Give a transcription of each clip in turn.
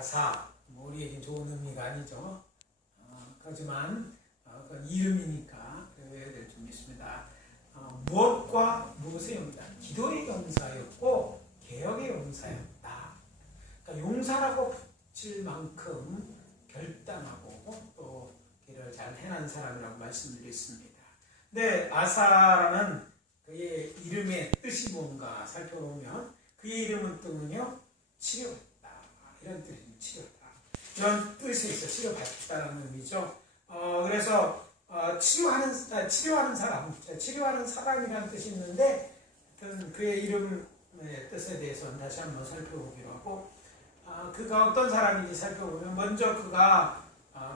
아사, 우리에겐 좋은 의미가 아니죠. 하지만 그건 이름이니까 그래야 될 줄 믿습니다. 무엇과 무엇의 용사? 기도의 용사였고 개혁의 용사였다. 그러니까 용사라고 붙일 만큼 결단하고 또 길을 잘 해난 사람이라고 말씀드렸습니다. 근데 아사라는 그의 이름의 뜻이 뭔가 살펴보면 그의 이름은 뜻은요 치료했다 이런 뜻입니다. 치료다 이런 뜻이 있어. 치료받다라는 의미죠. 그래서 치료하는 사람, 치료하는 사람이라는 뜻이 있는데 그의 이름의 뜻에 대해서 다시 한번 살펴보기로 하고 그가 어떤 사람인지 살펴보면 먼저 그가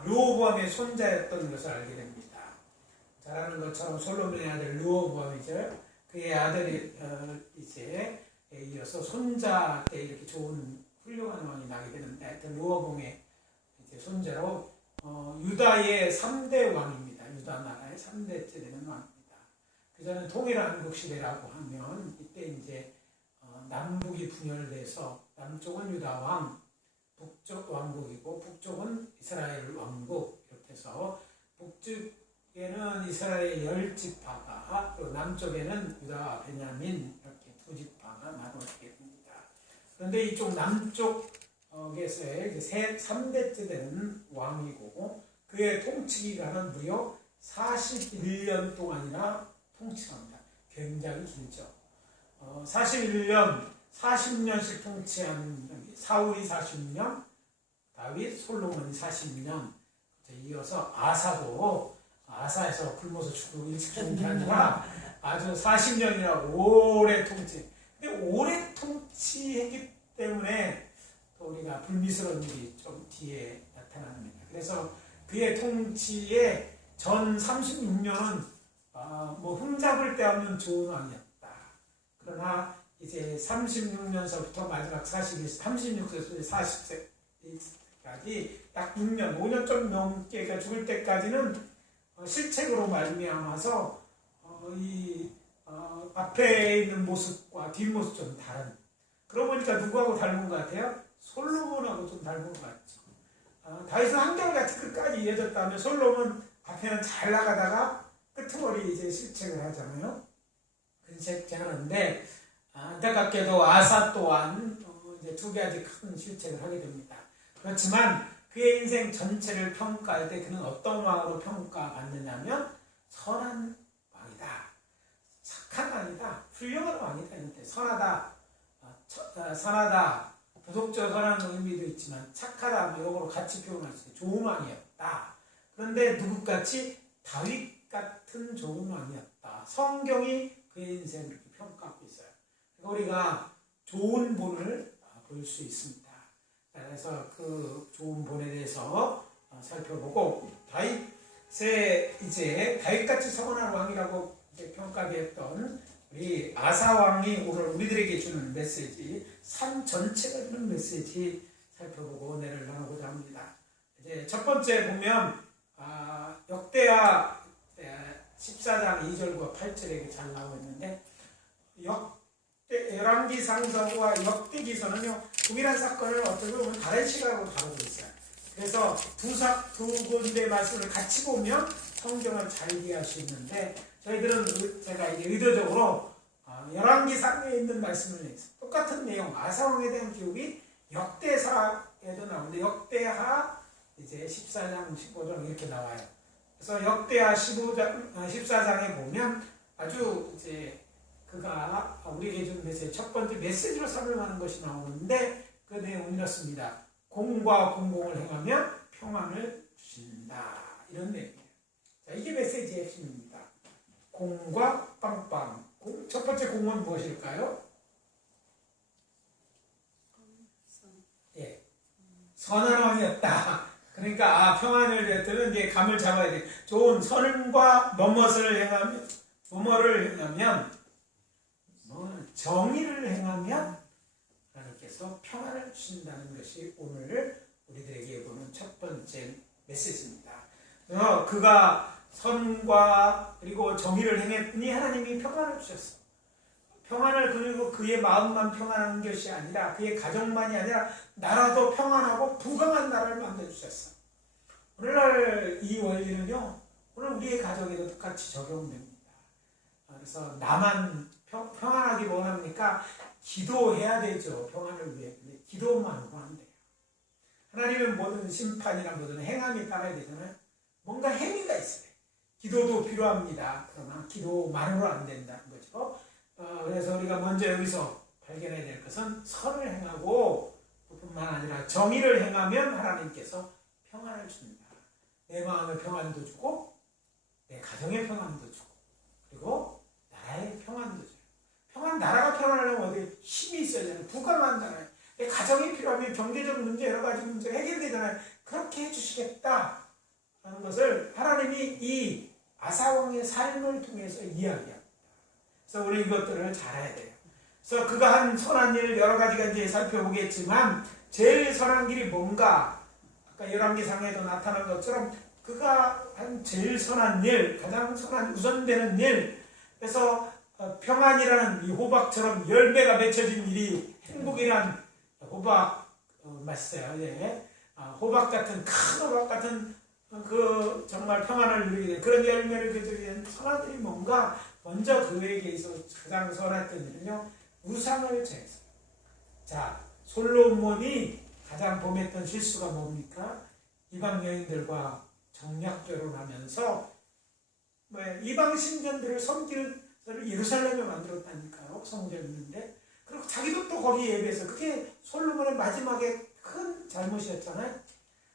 르호보암의 손자였던 것을 알게 됩니다. 잘 아는 것처럼 솔로몬의 아들 르호보암이죠. 그의 아들이 이제 이어서 손자 때 이렇게 좋은 훌륭한 왕이 나게 되는데 하여튼 르호보암의 이제 손자로 유다의 3대 왕입니다. 유다 나라의 3대째 되는 왕입니다. 그전에 통일한국 시대라고 하면 이때 이제 남북이 분열돼서 남쪽은 유다 왕, 북쪽 왕국이고 북쪽은 이스라엘 왕국 이렇게 해서 북쪽에는 이스라엘 10지파가 또 남쪽에는 유다 베냐민 이렇게 2지파가 나눠지게 됩니다. 그런데 이쪽 남쪽에서의 3대째 되는 왕이고 그의 통치기간은 무려 41년 동안이나 통치합니다. 굉장히 길죠. 41년, 40년씩 통치한 사울이 40년, 다윗, 솔로몬이 40년, 이어서 아사도 아사에서 굶어서 죽고 일찍 죽은 게 아니라 아주 40년이나 오래 통치. 근데 오래 통치했기 때문에 또 우리가 불미스러운 일이 좀 뒤에 나타납니다. 그래서 그의 통치의 전 36년은 뭐 흠잡을 데 없는 좋은 왕이었다. 그러나 이제 36년서부터 마지막 36세에서 40세까지 약 6년, 5년 좀 넘게 그러니까 죽을 때까지는 실책으로 말미암아서 앞에 있는 모습과 뒷모습 좀 다른. 그러고 보니까 누구하고 닮은 것 같아요? 솔로몬하고 좀 닮은 것 같죠. 다윗은 한결같이 끝까지 이어졌다면 솔로몬 앞에는 잘 나가다가 끄트머리 이제 실책을 하잖아요. 실책을 하는데 안타깝게도 아사 또한 이제 두 가지 큰 실책을 하게 됩니다. 그렇지만 그의 인생 전체를 평가할 때 그는 어떤 왕으로 평가받느냐면 선한 왕이다. 착한 왕이다. 훌륭한 왕이다. 이런데 선하다. 부속적 선한 의미도 있지만 착하다. 이런 거로 같이 표현할 수 있어요. 좋은 왕이었다. 그런데 누구같이 다윗 같은 좋은 왕이었다. 성경이 그의 인생을 이렇게 평가하고 있어요. 우리가 좋은 본을 볼 수 있습니다. 그래서 그 좋은 본에 대해서 살펴보고 다윗같이 선한 왕이라고 이제 평가되었던 우리 아사 왕이 오늘 우리들에게 주는 메시지, 삶 전체가 주는 메시지 살펴보고 은혜를 나누고자 합니다. 이제 첫 번째 보면 역대하 14장 2절과 8절에 잘 나오고 있는데 열왕기상서와 역대기서는요 동일한 사건을 어떻게 보면 다른 시각으로 다루고 있어요. 그래서 두 군데 말씀을 같이 보면 성경을 잘 이해할 수 있는데 저희들은 제가 이제 의도적으로 열왕기상에 있는 말씀을 내서 똑같은 내용 아사왕에 대한 기록이 역대사에도 나오는데 역대하 이제 14장 15장 이렇게 나와요. 그래서 역대하 14장에 보면 아주 이제 그가 우리에게 준 메시지, 첫 번째 메시지로 설명하는 것이 나오는데 그 내용은 이렇습니다. 공과 공공을 행하면 평안을 주신다. 이런 내용이에요. 자, 이게 메시지의 핵심입니다. 공과 빵빵. 첫 번째 공은 무엇일까요? 예, 선한 왕이었다. 그러니까 평안을 위해서는 이제 감을 잡아야 돼. 좋은 선과 뭐뭐를 행하면 정의를 행하면 하나님께서 평안을 주신다는 것이 오늘 우리들에게 보는 첫 번째 메시지입니다. 그가 선과 그리고 정의를 행했더니 하나님이 평안을 주셨어. 평안을 그리고 그의 마음만 평안한 것이 아니라 그의 가정만이 아니라 나라도 평안하고 부강한 나라를 만들어주셨어. 오늘날 이 원리는요, 오늘 우리의 가정에도 똑같이 적용됩니다. 그래서 나만 평안하기 원합니까? 기도해야 되죠. 평안을 위해. 근데 기도만으로 안 돼요. 하나님은 모든 심판이나 모든 행함이 따라야 되잖아요. 뭔가 행위가 있어요. 기도도 필요합니다. 그러나 기도만으로 안 된다는 거죠. 그래서 우리가 먼저 여기서 발견해야 될 것은 선을 행하고 뿐만 아니라 정의를 행하면 하나님께서 평안을 줍니다. 내 마음의 평안도 주고 내 가정의 평안도 주고 그리고 나라의 평안도 줘요. 나라가 평안하려면 어디 힘이 있어야 되잖아요. 부강한 나라에 내 가정이 필요하면 경제적 문제 여러 가지 문제가 해결되잖아요. 그렇게 해주시겠다 하는 것을 하나님이 이 아사왕의 삶을 통해서 이야기합니다. 그래서 우리 이것들을 잘 해야 돼요. 그래서 그가 한 선한 일 여러 가지가 이제 살펴보겠지만 제일 선한 길이 뭔가 아까 열왕기상에도 나타난 것처럼 그가 한 제일 선한 일, 가장 선한 우선되는 일, 그래서 평안이라는 이 호박처럼 열매가 맺혀진 일이 행복이란 호박 맛있어요. 예. 호박 같은 큰 호박 같은 그 정말 평안을 누리게 된 그런 열매를 맺게 된 선한 일이 뭔가 먼저 그에게 있어서 가장 선했던 일은요 우상을 제했어요. 자 솔로몬이 가장 범했던 실수가 뭡니까? 이방 여인들과 정략 결혼하면서 이방 신전들을 섬기는 예루살렘에 만들었다니까요. 성전이 있는데 그리고 자기도 또 거기 예배해서 그게 솔로몬의 마지막에 큰 잘못이었잖아요.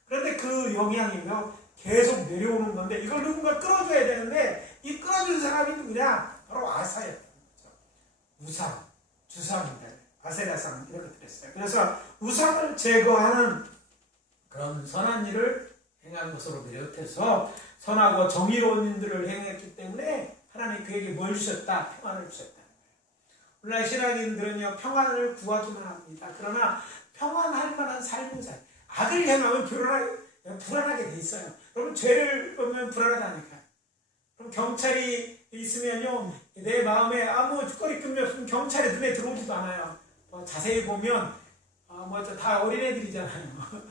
그런데 그 영향이며 계속 내려오는 건데 이걸 누군가 끌어줘야 되는데 이 끌어준 사람이 누구냐? 바로 아사였던 거죠. 우상, 주상들, 아세라상 이렇게 그랬어요. 그래서 우상을 제거하는 그런 선한 일을 행한 것으로 비롯해서 선하고 정의로운 일들을 행했기 때문에 하나님 그에게 뭘 주셨다? 평안을 주셨다. 오늘날 신앙인들은요 평안을 구하기만 합니다. 그러나 평안할 만한 삶을 살. 악을 행하면 불안하게 돼 있어요. 여러분 죄를 보면 불안하다니까요. 그럼 경찰이 있으면요 내 마음에 아무 거리낌이 없으면 경찰이 눈에 들어오지도 않아요. 자세히 보면 다 어린애들이잖아요.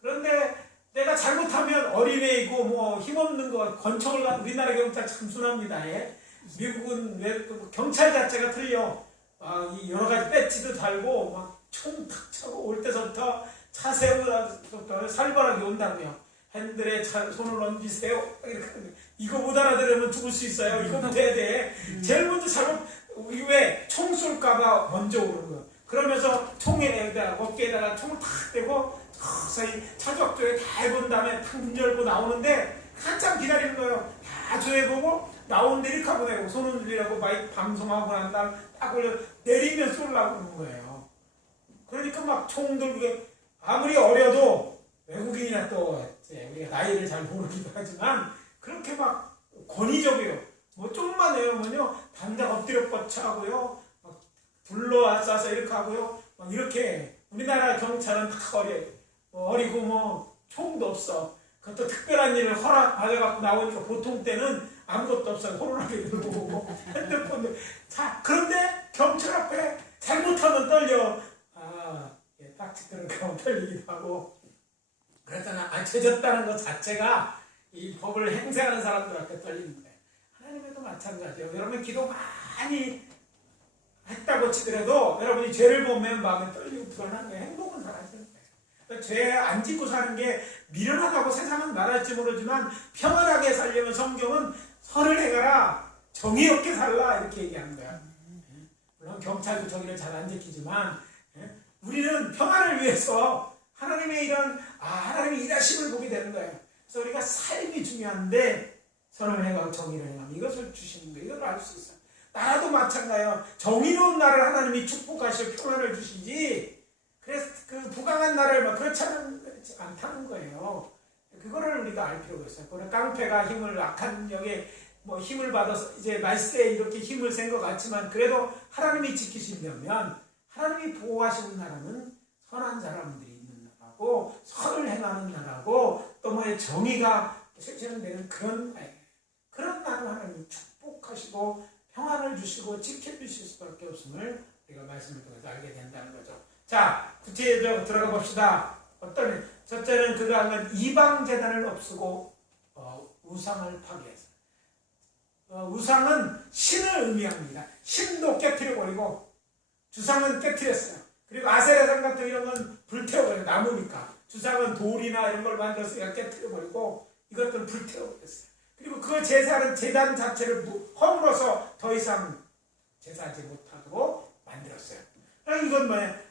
그런데 내가 잘못하면 어린애이고 힘없는 거 권총을 가는 우리나라 경찰 참 순합니다. 예? 미국은 왜 경찰 자체가 틀려. 이 여러 가지 배지도 달고 막 총 탁 차고 올 때서부터 차 세우다부터 살벌하게 온다고요. 핸들에 손을 얹으세요. 이거 못 알아들으면 죽을 수 있어요. 이것도 돼야 돼. 제일 먼저 잘못 왜 총 쏠까봐 먼저 오는 거예요. 그러면서 어깨에다가 총을 탁 대고 서서히 차적조에 다 해본 다음에 탁 문 열고 나오는데 한참 기다리는 거예요. 다 조회보고 나오는데 이렇게 하고 내고 손 흔들리라고 마이크 방송하고 난 다음 딱 올려 내리면 쏠라고 그러는 거예요. 그러니까 막 총 들고 아무리 어려도 외국인이나 또 우리가 나이를 잘 모르기도 하지만 그렇게 막 권위적이에요. 조금만 내려오면요 당장 엎드려 뻗쳐하고요 막 불러와서 이렇게 하고요 막 이렇게 우리나라 경찰은 다 어리고 총도 없어. 그것도 특별한 일을 허락받아갖고 나오니까 보통 때는 아무것도 없어요. 호루라기 들고 핸드폰도 그런데 경찰 앞에 잘못하면 떨려. 딱지 들어가면 떨리기도 하고 그랬잖아. 죄졌다는 것 자체가 이 법을 행사하는 사람들한테 떨리는 거예요. 하나님에도 마찬가지예요. 여러분 기도 많이 했다고 치더라도 여러분이 죄를 보면 마음에 떨리고 불안한 거예요. 행복은 사라지는 거예요. 죄 안 짓고 사는 게 미련하다고 세상은 말할지 모르지만 평안하게 살려면 성경은 선을 행하라, 정의롭게 살라 이렇게 얘기하는 거야. 물론 경찰도 정의를 잘 안 지키지만 우리는 평안을 위해서 하나님의 하나님의 일하심을 보게 되는 거예요. 그래서 우리가 삶이 중요한데 선을 행하고 정의를 행하면 이것을 주시는 거예요. 이걸 알 수 있어요. 나라도 마찬가지예요. 정의로운 나라를 하나님이 축복하시고 평안을 주시지 그래서 그 부강한 나라를 그렇지 않다는 거예요. 그거를 우리가 알 필요가 있어요. 그래 깡패가 악한 역에 힘을 받아서 이제 말세에 이렇게 힘을 센 것 같지만 그래도 하나님이 지키신다면 하나님이 보호하시는 나라는 선한 사람들이 있는 나라고 선을 행하는 나라고 또 정의가 실천되는 그런 나라를 하나님이 축복하시고 평안을 주시고 지켜주실 수밖에 없음을 우리가 말씀을 통해서 알게 된다는 거죠. 자, 구체적으로 들어가 봅시다. 첫째는 그가 한 이방 제단을 없애고 우상을 파괴했어요. 우상은 신을 의미합니다. 신도 깨트려버리고 주상은 깨트렸어요. 그리고 아세라상 같은 이런 건 불태워버려요. 나무니까. 주상은 돌이나 이런 걸 만들어서 깨트려버리고 이것들은 불태워버렸어요. 그리고 그 제사는 제단 자체를 허물어서 더 이상 제사하지 못하도록 만들었어요. 이건 뭐예요?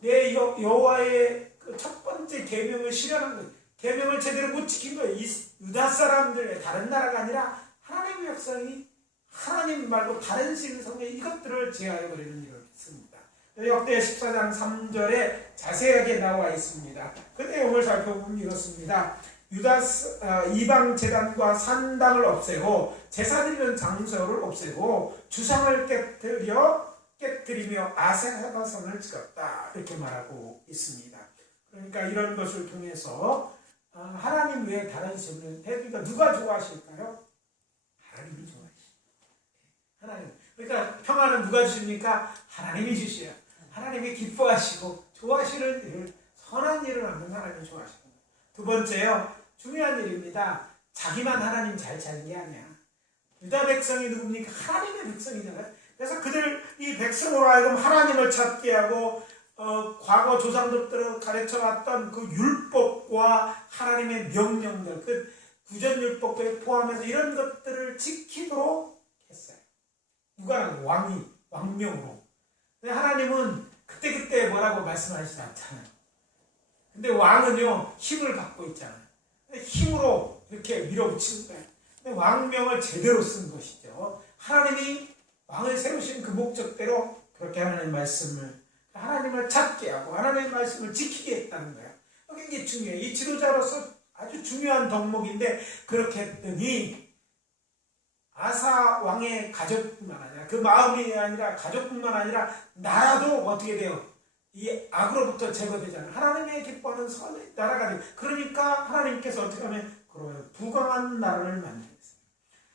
내 여호와의 그 첫 번째 계명을 실현한 거예요. 계명을 제대로 못 지킨 거예요. 이 유다 사람들, 다른 나라가 아니라 하나님의 백성이 하나님 말고 다른 신 성에 이것들을 제하여 버리는 일을 했습니다. 역대 14장 3절에 자세하게 나와 있습니다. 그 내용을 살펴보면 이렇습니다. 이방 제단과 산당을 없애고 제사 드리는 장소를 없애고 주상을 깨뜨리며 아세라선을 찍었다 이렇게 말하고 있습니다. 그러니까 이런 것을 통해서 하나님 외에 다른 신을 해주니까 누가 좋아하실까요? 하나님이 좋아하시죠. 하나님. 그러니까 평안은 누가 주십니까? 하나님이 주시요. 하나님이 기뻐하시고 좋아하시는 일을 선한 일을 하면 하나님이 좋아하시는 거예요. 두 번째요. 중요한 일입니다. 자기만 하나님 잘 찾는 게 아니야. 유다 백성이 누굽니까? 하나님의 백성이잖아요. 그래서 이 백성으로 하여금 하나님을 찾게 하고 과거 조상들을 가르쳐왔던 그 율법과 하나님의 명령들, 그 구전율법에 포함해서 이런 것들을 지키도록 했어요. 누가라고? 왕명으로. 근데 하나님은 그때 뭐라고 말씀하시지 않잖아요. 근데 왕은요, 힘을 갖고 있잖아요. 힘으로 이렇게 밀어붙이는 거예요. 근데 왕명을 제대로 쓴 것이죠. 하나님이 왕을 세우신 그 목적대로 그렇게 하나님을 찾게 하고 하나님의 말씀을 지키게 했다는 거예요. 이게 중요해요. 이 지도자로서 아주 중요한 덕목인데 그렇게 했더니 아사 왕의 가족뿐만 아니라 그 마음이 아니라 가족뿐만 아니라 나라도 어떻게 돼요? 이 악으로부터 제거되잖아요. 하나님의 기뻐하는 선의 나라가 돼요. 그러니까 하나님께서 어떻게 하면 그러면 부강한 나라를 만들었어요.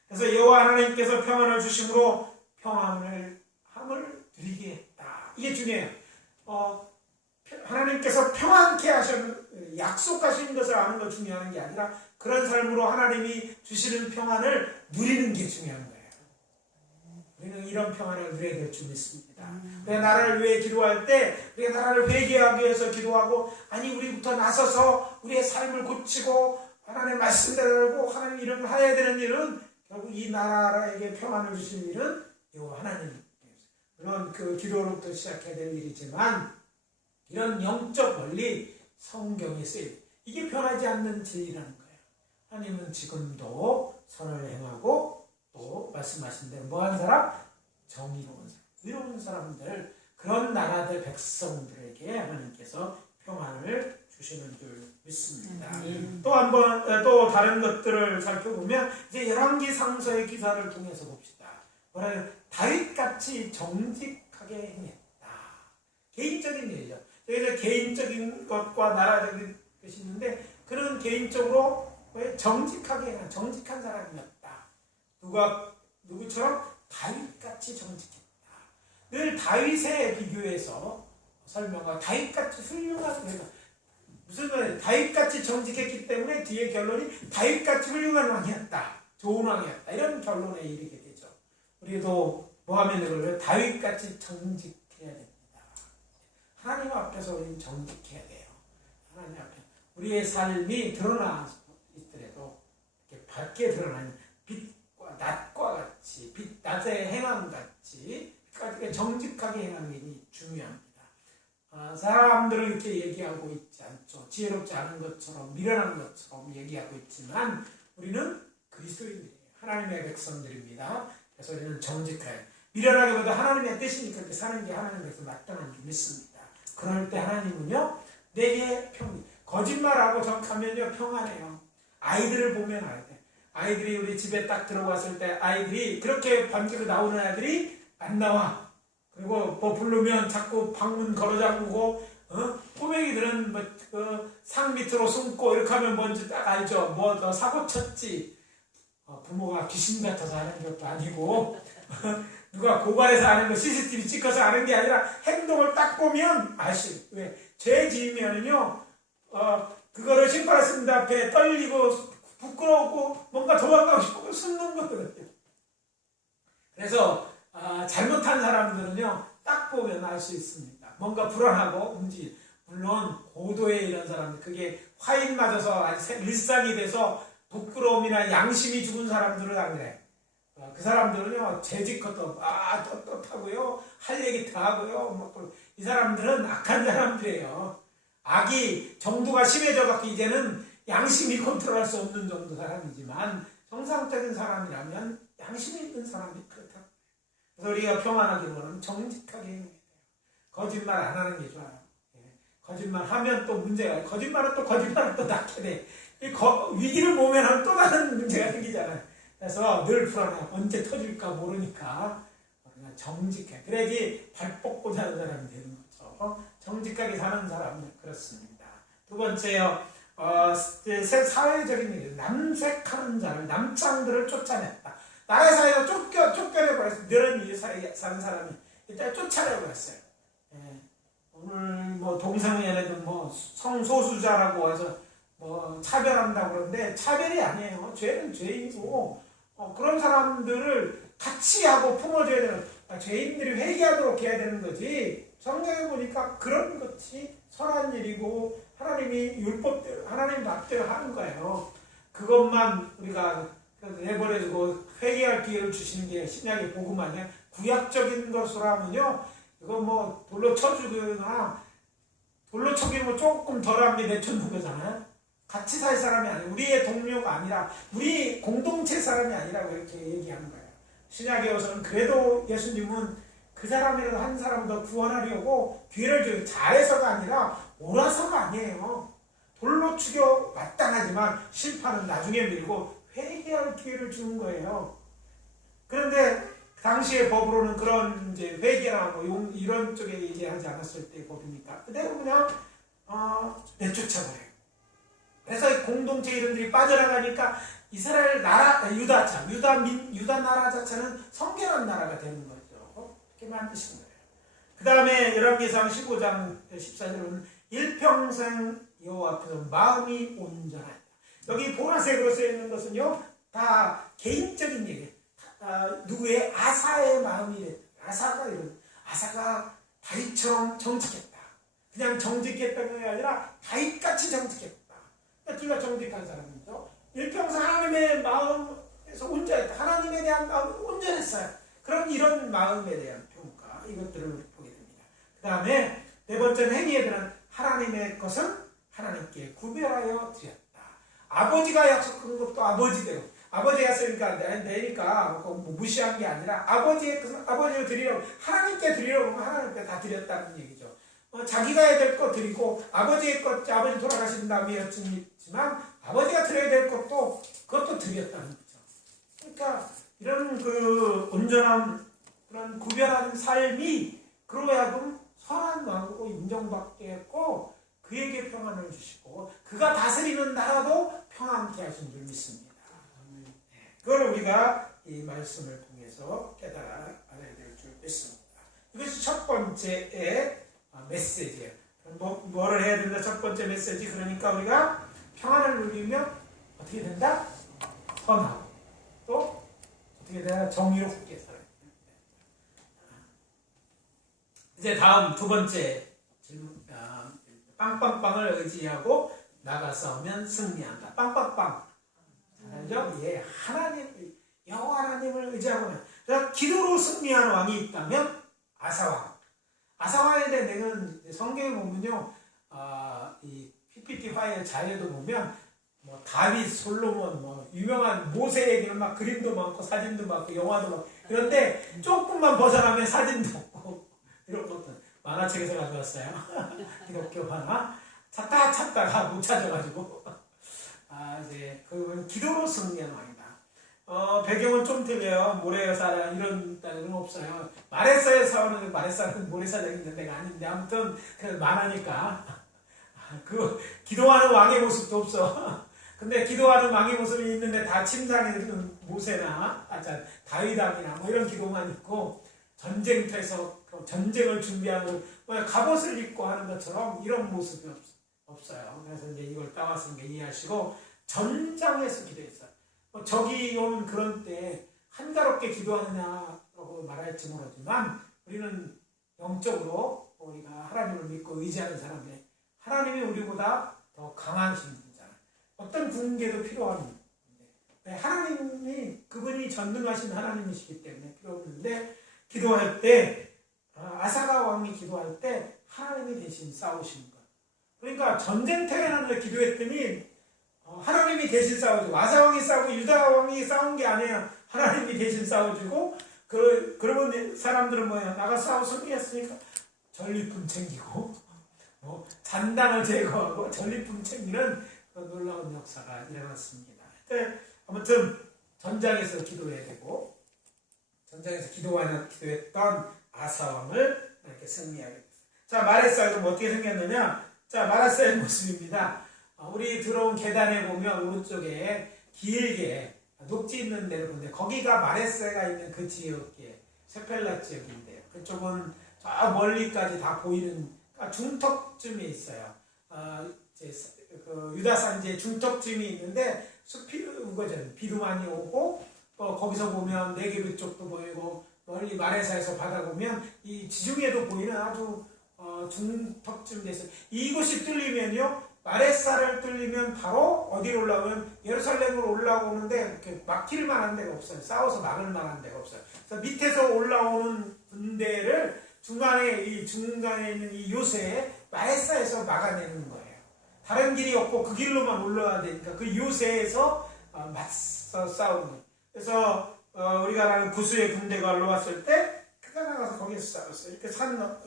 그래서 여호와 하나님께서 평안을 주심으로 평안을 함을 누리게 했다. 이게 중요해요. 하나님께서 평안케 약속하신 것을 아는 것 중요한 게 아니라 그런 삶으로 하나님이 주시는 평안을 누리는 게 중요한 거예요. 우리는 이런 평안을 누려야 될 줄 믿습니다. 우리가 나라를 위해 기도할 때 우리가 나라를 회개하기 위해서 기도하고 우리부터 나서서 우리의 삶을 고치고 하나님의 말씀대로 알고 하나님 이름을 하여야 되는 일은 결국 이 나라에게 평안을 주신 일은 여호와 하나님. 물론 그 기도로부터 시작해야 될 일이지만 이런 영적 원리 성경에 쓰여 이게 변하지 않는 진리라는 거예요. 하나님은 지금도 선을 행하고 또 말씀하신 대로 뭐한 사람? 정의로운 사람, 의로운 사람들 그런 나라들 백성들에게 하나님께서 평안을 주시는 줄 믿습니다. 또 다른 것들을 살펴보면 이제 열왕기 상서의 기사를 통해서 봅시다. 뭐라요? 다윗같이 정직하게 행했다. 개인적인 일이죠. 여기서 개인적인 것과 나라적인 것이 있는데 그런 개인적으로 정직하게 행한 정직한 사람이었다. 누구처럼 다윗같이 정직했다. 늘 다윗에 비교해서 설명하고 다윗같이 훌륭한 내가 무슨 말이에요? 다윗같이 정직했기 때문에 뒤에 결론이 다윗같이 훌륭한 왕이었다. 좋은 왕이었다. 이런 결론에 이르게 되죠. 우리도 뭐 하면 되고요? 다윗같이 정직해야 됩니다. 하나님 앞에서 우리는 정직해야 돼요. 하나님 앞에 우리의 삶이 드러나 있더라도 이렇게 밝게 드러나는 빛과 낮과 같이 낮의 행함 같이 정직하게 행하는 일이 중요합니다. 사람들은 이렇게 얘기하고 있지 않죠. 지혜롭지 않은 것처럼 미련한 것처럼 얘기하고 있지만 우리는 그리스도인들이에요. 하나님의 백성들입니다. 그래서 우리는 정직해요. 미련하기보다 하나님의 뜻이니까 그렇게 사는 게 하나님의 백성 마땅한 줄 믿습니다. 그럴 때 하나님은요 내게 거짓말하고 정하면요 평안해요. 아이들을 보면 알아야 돼. 아이들이 우리 집에 딱 들어왔을 때 아이들이 그렇게 밤새고 나오는 아이들이 안 나와. 그리고 뭐 부르면 자꾸 방문 걸어 잠그고 꼬맹이들은 상 밑으로 숨고 이렇게 하면 뭔지 딱 알죠. 뭐 너 사고 쳤지. 부모가 귀신 같아서 하는 것도 아니고 누가 고발해서 아는 거 CCTV 찍어서 아는 게 아니라 행동을 딱 보면 아시. 왜? 죄 지으면은요, 그거를 심판하신 앞에 떨리고 부끄러우고 뭔가 도망가고 싶고 숨는 거거든요. 그래서 잘못한 사람들은요, 딱 보면 알 수 있습니다. 뭔가 불안하고 물론 고도의 이런 사람들, 그게 화인 맞아서 일상이 돼서 부끄러움이나 양심이 죽은 사람들은 안 그래. 그 사람들은요, 재직것도 떳떳하고요, 할 얘기 다 하고요. 이 사람들은 악한 사람들이에요. 악이 정도가 심해져갖고 이제는 양심이 컨트롤할 수 없는 정도 사람이지만 정상적인 사람이라면 양심이 있는 사람이 그렇다. 그래서 우리가 평안하기 원하면 정직하게 해야 돼요. 거짓말 안 하는 게 좋아요. 거짓말 하면 또 문제가, 거짓말은 또 낳게 돼. 위기를 모면하면 또 다른 문제가 생기잖아요. 그래서 늘 불안해. 언제 터질까 모르니까 정직해. 그래야지 발 뻗고 사는 사람이 되는 거죠. 정직하게 사는 사람은 그렇습니다. 두 번째요. 사회적인 얘기, 남색하는 자를, 남창들을 쫓아냈다. 나라의 사회가 쫓겨내버렸어요. 너는 이 사회에 사는 사람이 일단 쫓아내버렸어요. 오늘 동성애는 성소수자라고 해서 차별한다고 그러는데 차별이 아니에요. 죄는 죄이고 그런 사람들을 같이 하고 품어줘야 되는, 죄인들이 회개하도록 해야 되는 거지. 성경에 보니까 그런 것이 선한 일이고 하나님이 율법대로, 하나님 말대로 하는 거예요. 그것만 우리가 내버려두고 회개할 기회를 주시는 게 신약의 복음 아니야. 구약적인 것으로 하면요, 이거 돌로 쳐주거나 돌로 쳐기는 조금 덜하면 내쫓는 거잖아요. 같이 살 사람이 아니라, 우리의 동료가 아니라, 우리 공동체 사람이 아니라고 이렇게 얘기하는 거예요. 신약에 와서는 그래도 예수님은 그 사람이라도 한 사람을 더 구원하려고 기회를 줘요. 잘해서가 아니라 옳아서가 아니에요. 돌로 죽여 마땅하지만 심판은 나중에 밀고 회개할 기회를 주는 거예요. 그런데 당시의 법으로는 그런 이제 회개나 이런 쪽에 얘기하지 않았을 때 법이니까 그대로 그냥 내쫓아버려요. 그래서 공동체 이름들이 빠져나가니까 이스라엘 나라, 유다 나라 자체는 성결한 나라가 되는 거죠. 그렇게 만드신 거예요. 그 다음에 열왕기상 15장 14절은 일평생 여호와 앞에서 마음이 온전하다. 여기 보라색으로 쓰여있는 것은요, 다 개인적인 얘기예요. 누구의? 아사의 마음이래. 아사가 다윗처럼 정직했다. 그냥 정직했다는 게 아니라 다윗같이 정직했다. 둘 다 정직한 사람이죠. 일평생 하나님의 마음에서 온전했다. 하나님에 대한 마음은 온전했어요. 그럼 이런 마음에 대한 평가, 이것들을 보게 됩니다. 그 다음에 네 번째는 행위에 대한 하나님의 것은 하나님께 구별하여 드렸다. 아버지가 약속한 것도 아버지대로, 아버지가 했으니까 내니까 무시한 게 아니라 아버지의 것은 아버지를 드리려고, 하나님께 드리려고 하면 하나님께 다 드렸다는 얘기죠. 자기가 해야 될 것 드리고, 아버지의 것, 아버지 돌아가신 다음이었지만 아버지가 드려야 될 것도 그것도 드렸다는 거죠. 그러니까 이런 온전한 그런 구별한 삶이 그로 하여금 선한 왕으로 인정받게 했고, 그에게 평안을 주시고 그가 다스리는 나라도 평안케 하신 줄 믿습니다. 그걸 우리가 이 말씀을 통해서 깨달아 알아야 될 줄 믿습니다. 이것이 첫 번째의 메시지예요. 뭐를 해야 된다? 첫 번째 메시지. 그러니까 우리가 평안을 누리면 어떻게 된다? 선하고, 또 어떻게 된다? 정의롭게 살아야 된다. 이제 다음 두 번째 질문. 빵빵빵을 의지하고 나가 싸우면 승리한다. 빵빵빵. 알죠? 예, 여호와 하나님을 의지하고, 그래서 기도로 승리하는 왕이 있다면 아사왕. 아사왕에 대한 성경에 보면요, 이 PPT 파일 자료도 보면 다윗, 솔로몬, 유명한 모세 얘기는 막 그림도 많고 사진도 많고 영화도 많고, 그런데 조금만 벗어나면 사진도 없고 이런 것들 만화책에서 가져왔어요. 기독교 만화 찾다가 못 찾아가지고 이제 그건 기도로 승리하는 왕이다. 배경은 좀 틀려요. 모래사장 이런 땅은 없어요. 마레사에 사는 마레사는 모래사장이 있는 데가 아닌데, 아무튼 그래서 만화니까 기도하는 왕의 모습도 없어. 근데 기도하는 왕의 모습이 있는데 다 침상에 있는 모세나 다윗왕이나 이런 기도만 있고, 전쟁터에서 전쟁을 준비하고 갑옷을 입고 하는 것처럼 이런 모습이 없어요. 그래서 이제 이걸 따와서 이해하시고 전장에서 기도했어요. 적이 오는 그런 때 한가롭게 기도하느냐라고 말할지 모르지만 우리는 영적으로 우리가 하나님을 믿고 의지하는 사람인데 하나님이 우리보다 더 강하신 분이잖아요. 어떤 군계도 필요합니다. 하나님이 그분이 전능하신 하나님이시기 때문에 필요 없는데 기도할 때 아사가 왕이 기도할 때 하나님이 대신 싸우시는 거예요. 그러니까 전쟁터에 나는 기도했더니 하나님이 대신 싸워주고 아사 왕이 싸우고 유다 왕이 싸운 게 아니에요. 하나님이 대신 싸워주고 그러면 사람들은 뭐예요? 나가 싸워 승리했으니까 전리품 챙기고 잔당을 제거하고 전리품 챙기는 놀라운 역사가 일어났습니다. 아무튼 전장에서 기도해야 되고 전장에서 기도했던 아사왕을 이렇게 승리하게 됐어요. 자, 마레사가 어떻게 생겼느냐? 자, 마레사의 모습입니다. 우리 들어온 계단에 보면 오른쪽에 길게 녹지 있는 데를 보는데 거기가 마레사가 있는 그 지역이에요. 세펠라 지역인데요. 그쪽은 저 멀리까지 다 보이는 중턱쯤에 있어요. 그 유다산지에 중턱쯤이 있는데 숲이 거죠. 비도 많이 오고 거기서 보면 네게브 쪽도 보이고 멀리 마레사에서 바다 보면 이 지중해도 보이는 아주 중턱쯤 돼서 이곳이 뚫리면요 마레사를 뚫리면 바로 어디로 올라오면 예루살렘으로 올라오는데 이렇게 막힐 만한 데가 없어요. 싸워서 막을 만한 데가 없어요. 그래서 밑에서 올라오는 군대를 중간에 있는 이 요새에 마레사에서 막아내는 거예요. 다른 길이 없고 그 길로만 올라와야 되니까 그 요새에서 맞서 싸우는 거예요. 그래서 우리가 아는 구스의 군대가 올라왔을 때 그가 나가서 거기서 싸웠어요. 이렇게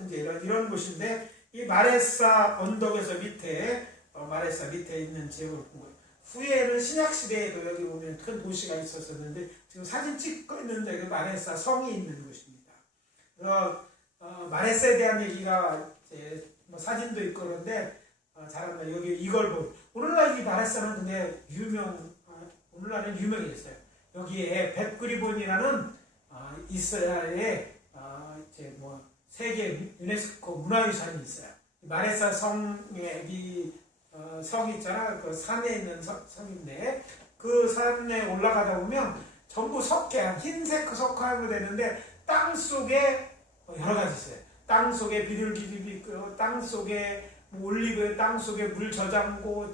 이제 이런 곳인데 이 마레사 언덕에서 밑에 마레사 밑에 있는 지역을 본 거예요. 후에는 신약 시대에도 여기 보면 큰 도시가 있었었는데 지금 사진 찍고 있는 데가 마레사 성이 있는 곳입니다. 그래서 마레사에 대한 얘기가 이제 사진도 있고 그런데 잘한다. 여기 이걸 보고 오늘날 이 마레사는 근데 오늘날은 유명했어요. 여기에 벳그리본이라는 이스라엘의 이제 세계 유네스코 문화유산이 있어요. 마레사 성에 성이 있잖아. 그 산에 있는 성인데 그 산에 올라가다 보면 전부 석회, 흰색 그 석회로 되는데 땅 속에 여러 가지 있어요. 땅 속에 비둘기집이 있고 땅 속에 올리브, 땅 속에 물 저장고,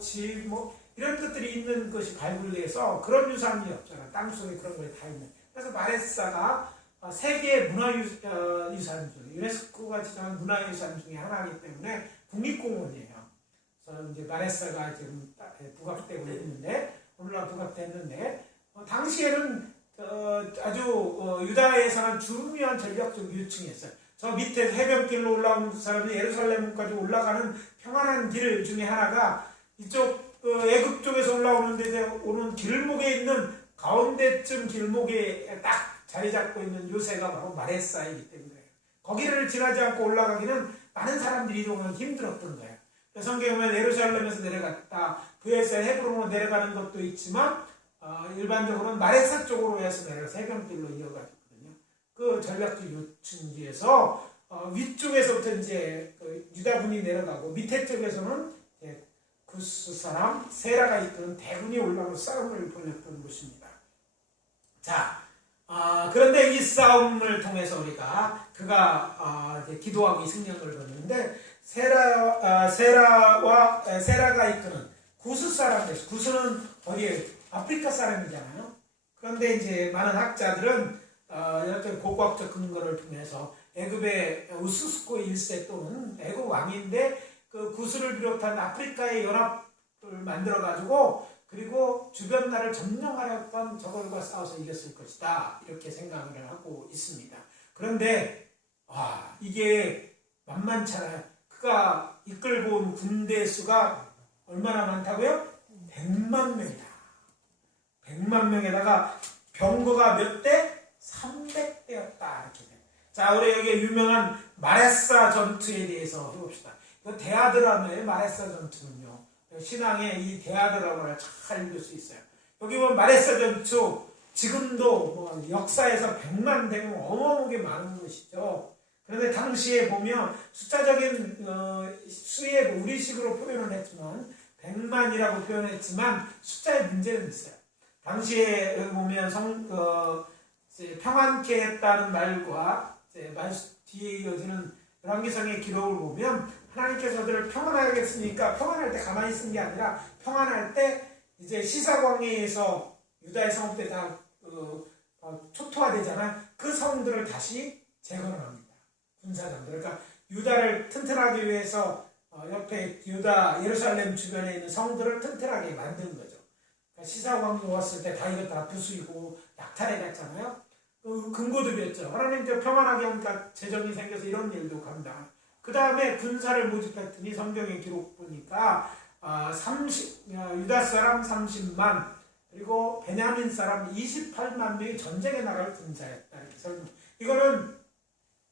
이런 것들이 있는 것이 발굴돼서 그런 유산이 없잖아. 땅 속에 그런 것이 다 있는. 그래서 마레사가 세계 문화유산 중, 유네스코가 지정한 문화유산 중에 하나이기 때문에 국립공원이에요. 그래서 이제 마레사가 지금 부각되고 있는데, 오늘날 부각됐는데, 당시에는 아주 유다에서는 중요한 전략적 유층이었어요. 저 밑에 해변길로 올라오는 사람이 예루살렘까지 올라가는 평안한 길 중에 하나가 이쪽 애굽 쪽에서 올라오는데 이제 오는 길목에 있는 가운데쯤 길목에 딱 자리 잡고 있는 요새가 바로 마레사이기 때문에 거기를 지나지 않고 올라가기는 많은 사람들이 이동하기 힘들었던 거예요. 성경에 보면 예루살렘에서 내려갔다 그에서 헤브론으로 내려가는 것도 있지만 일반적으로는 마레사 쪽으로 해서 내려가서 해변길로 이어가거든요. 그 전략적 요충지에서 위쪽에서부터 이제 유다군이 내려가고 밑에 쪽에서는 구스 사람 세라가 이끄는 대군이 올라오는 싸움을 벌였던 곳입니다. 자, 그런데 이 싸움을 통해서 그가 기도하고 승리한 걸 봤는데 세라가 이끄는 구스 사람들, 구스는 어디에 아프리카 사람이잖아요. 그런데 이제 많은 학자들은 이렇게 고고학적 근거를 통해서 애굽의 우스스코 1세 또는 애굽 왕인데 그 구스를 비롯한 아프리카의 연합을 만들어가지고 그리고 주변 나라를 점령하려던 저들과 싸워서 이겼을 것이다. 이렇게 생각을 하고 있습니다. 그런데 이게 만만찮아요. 그가 이끌고 온 군대 수가 얼마나 많다고요? 100만 명이다. 100만 명에다가 병거가 몇 대? 300대였다. 이렇게 돼요. 자, 우리 여기 유명한 마레사 전투에 대해서 해봅시다. 이거 대하드라마의 마레사 전투는요. 신앙의 이 대하드라마를 잘 읽을 수 있어요. 여기 보면 마레사 전투 지금도 뭐 역사에서 100만 되면 어마어마하게 많은 것이죠. 그런데 당시에 보면 숫자적인 수에 우리식으로 표현을 했지만 100만이라고 표현했지만 숫자의 문제는 있어요. 당시에 보면 평안케 했다는 말과 말 뒤에 이어지는 열왕기상의 기록을 보면 하나님께서 그들을 평안하게 했으니까 평안할 때 가만히 있은 게 아니라 평안할 때 이제 시사광야에서 유다의 성읍들이 다 초토화되잖아요. 그 성들을 다시 재건을 합니다. 군사장들. 그러니까 유다를 튼튼하기 위해서 옆에 유다 예루살렘 주변에 있는 성들을 튼튼하게 만드는 거죠. 그러니까 시사광야 왔을 때 다 이거 다 부수이고 약탈해 갔잖아요. 근거도 비었죠. 하나님께서 평안하게 하니까 재정이 생겨서 이런 일도 간다. 그 다음에 군사를 모집했더니 성경의 기록 보니까 유다 사람 30만 그리고 베냐민 사람 28만 명이 전쟁에 나갈 군사였다. 이거는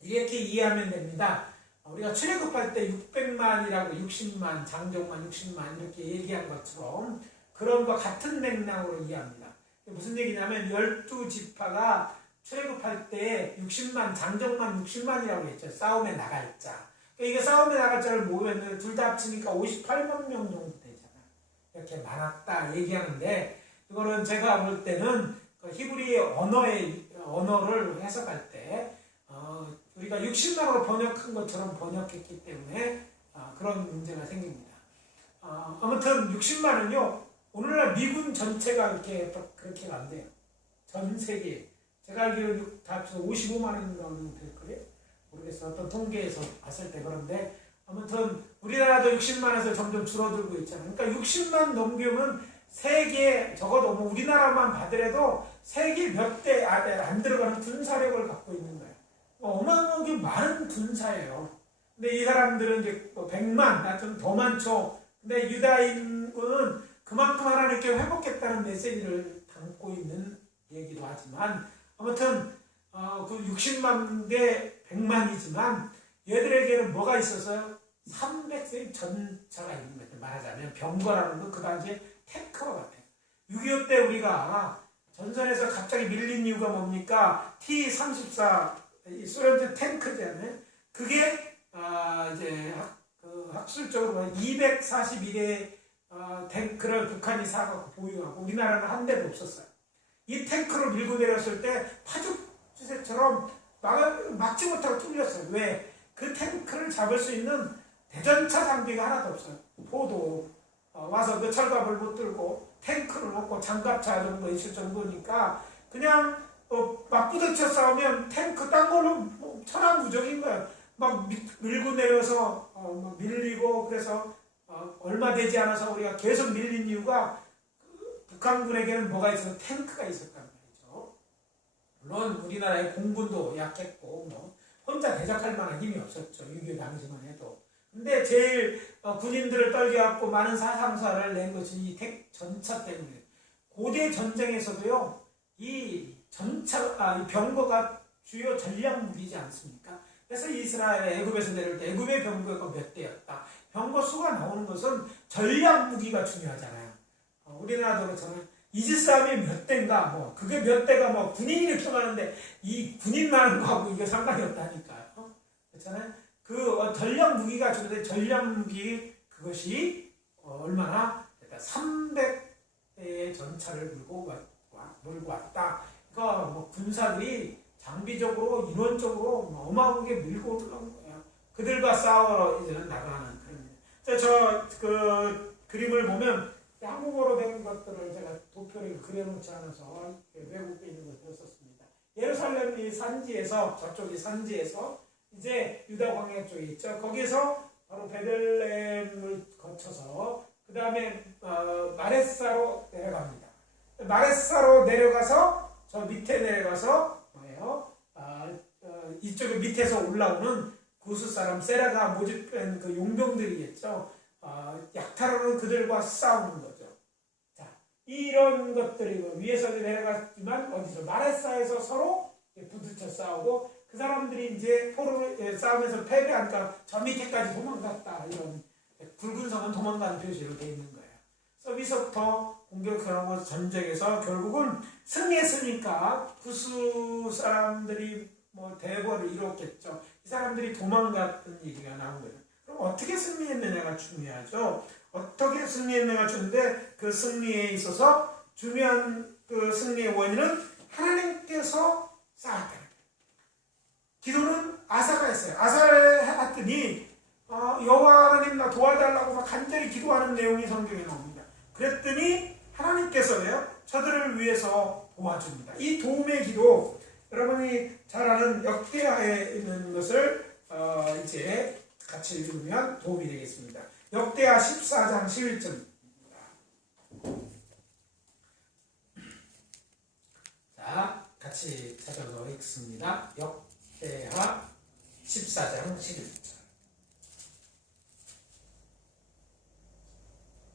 이렇게 이해하면 됩니다. 우리가 출애굽할 때 600만이라고 60만, 장정만 60만 이렇게 얘기한 것처럼 그런 것 같은 맥락으로 이해합니다. 무슨 얘기냐면 12지파가 출애굽할 때 60만, 장정만 60만이라고 했죠. 싸움에 나갈 자. 이게 싸움에 나갈 자를 모으면 둘 다 합치니까 58만 명 정도 되잖아요. 이렇게 많았다 얘기하는데 이거는 제가 볼 때는 히브리 언어를 해석할 때 우리가 60만으로 번역한 것처럼 번역했기 때문에 그런 문제가 생깁니다. 아무튼 60만은요 오늘날 미군 전체가 그렇게 안 돼요. 전 세계 제가 알기로는 다 합쳐서 55만인가 될 거예요. 모르겠어요. 어떤 통계에서 봤을 때 그런데 아무튼 우리나라도 60만에서 점점 줄어들고 있잖아요. 그러니까 60만 넘기면 세계 적어도 뭐 우리나라만 봐더라도 세계 몇 대 안에 안 들어가는 군사력을 갖고 있는 거예요. 어마어마하게 많은 군사예요. 근데 이 사람들은 이제 100만, 좀 더 많죠. 근데 유다인군은 그만큼 하나님께 회복했다는 메시지를 담고 있는 얘기도 하지만 아무튼 그 60만 대 100만이지만 얘들에게는 뭐가 있었어요? 300세 전차가 있는 거예요. 말하자면 병거라는 건 그 당시에 탱크와 같아요. 6.25 때 우리가 전선에서 갑자기 밀린 이유가 뭡니까? T-34 소련 탱크잖아요. 그게 이제 학술적으로 241의 탱크를 북한이 사갖고 보유하고 우리나라는 한 대도 없었어요. 이 탱크를 밀고 내렸을 때 파죽지세처럼 막지 못하고 뚫렸어요. 왜? 그 탱크를 잡을 수 있는 대전차 장비가 하나도 없어요. 포도 와서 그 철갑을 못 들고 탱크를 놓고 장갑차 정도 있을 정도니까 그냥 막 부딪혀 싸우면 탱크 딴 거는 뭐 천하무적인 거예요. 막 밀고 내려서 밀리고 그래서 얼마 되지 않아서 우리가 계속 밀린 이유가 북한군에게는 뭐가 있어서 탱크가 있었단 말이죠. 물론 우리나라의 공군도 약했고 뭐 혼자 대적할 만한 힘이 없었죠. 6.25 당시만 해도. 근데 제일 군인들을 떨게 하고 많은 사상사를 낸 것이 이 전차 때문에 고대 전쟁에서도요 이 이 병거가 주요 전략 무기지 않습니까? 그래서 이스라엘 애굽에서 내릴 때 애굽의 병거가 몇 대였다. 병거 수가 나오는 것은 전략 무기가 중요하잖아요. 우리나라도 그렇잖아요. 이집 싸움이 몇 대인가 뭐 그게 몇 대가 뭐 군인이 이렇게 많은데 이 군인 많은 거하고 이게 상관이 없다니까요. 그렇잖아요. 그 전략 무기가 중요한데 전략 무기 그것이 얼마나 300대의 전차를 몰고 왔다. 그러니까 뭐 군사들이 장비적으로 인원적으로 어마어마하게 밀고 올라온 거야. 그들과 싸우러 이제 나가는 그런. 그 그림을 보면 한국어로 된 것들을 제가 도표를 그려놓지 않아서 외국에 있는 것을 썼습니다. 예루살렘이 산지에서 저쪽이 산지에서 이제 유다 광야 쪽에 있죠. 거기서 바로 베들레헴을 거쳐서 그 다음에 마레사로 내려갑니다. 마레사로 내려가서 저 밑에 내려가서 뭐예요? 이쪽에 밑에서 올라오는 구스 사람 세라가 모집된 그 용병들이겠죠. 약탈하는 그들과 싸우는 거죠. 자, 이런 것들이 위에서 내려갔지만 어디서 마레사에서 서로 부딪혀 싸우고 그 사람들이 이제 싸움에서 패배하니까 저 밑에까지 도망갔다. 이런 굵은 성은 도망가는 표시로 되어 있는 거예요. 여기서부터 공격하고 전쟁에서 결국은 승리했으니까 구스 사람들이 뭐 대궐을 이뤘겠죠. 이 사람들이 도망갔던 얘기가 나온 거예요. 그럼 어떻게 승리했느냐가 중요하죠. 어떻게 승리했느냐가 중요한데 그 승리에 있어서 중요한 그 승리의 원인은 하나님께서 쌓았다. 기도는 아사가 했어요. 아사를 해봤더니 여호와 하나님 나 도와달라고 막 간절히 기도하는 내용이 성경에 나옵니다. 그랬더니 하나님께서요 저들을 위해서 도와줍니다. 이 도움의 기도 여러분이 잘 아는 역대하에 있는 것을 이제 같이 읽으면 도움이 되겠습니다. 역대하 14장 11절입니다. 자, 같이 찾아서 읽습니다. 역대하 14장 11절.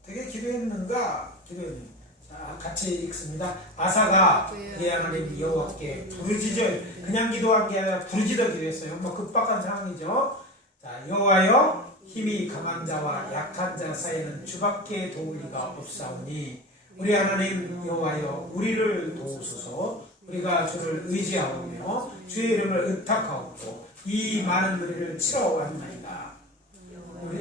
되게 기도했는가? 기도했는가? 자, 같이 읽습니다. 아사가 그의 하나님 여호와께 부르짖어 그냥 기도한 게 아니라 부르짖어 기도했어요. 뭐 급박한 상황이죠. 자, 여호와여 힘이 강한 자와 약한 자 사이에는 주밖에 도울 리가 없사오니 우리 하나님 여호와여 우리를 도우소서. 우리가 주를 의지하오며 주의 이름을 의탁하옵고 이 많은 무리를 치러 왔나이다.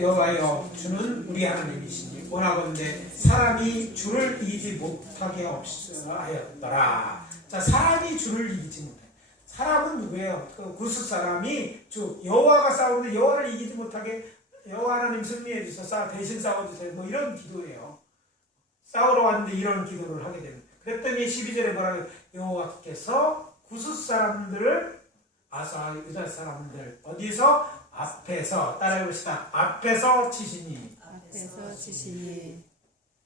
여호와여 주는 우리 하나님이시니 원하건대 사람이 주를 이기지 못하게 하였더라. 자, 사람이 주를 이기지 못해. 사람은 누구예요? 그 구스 사람이 주 여호와가 싸우는데 여호와를 이기지 못하게 여호와 하나님 승리해 주셔서 대신 싸워주세요. 뭐 이런 기도예요. 싸우러 왔는데 이런 기도를 하게 됩니다. 그랬더니 12절에 뭐라고 여호와께서 구스 사람들을 아사 유다 사람들 어디서 앞에서 따라해봅시다. 앞에서 치시니. 앞에서 치시니.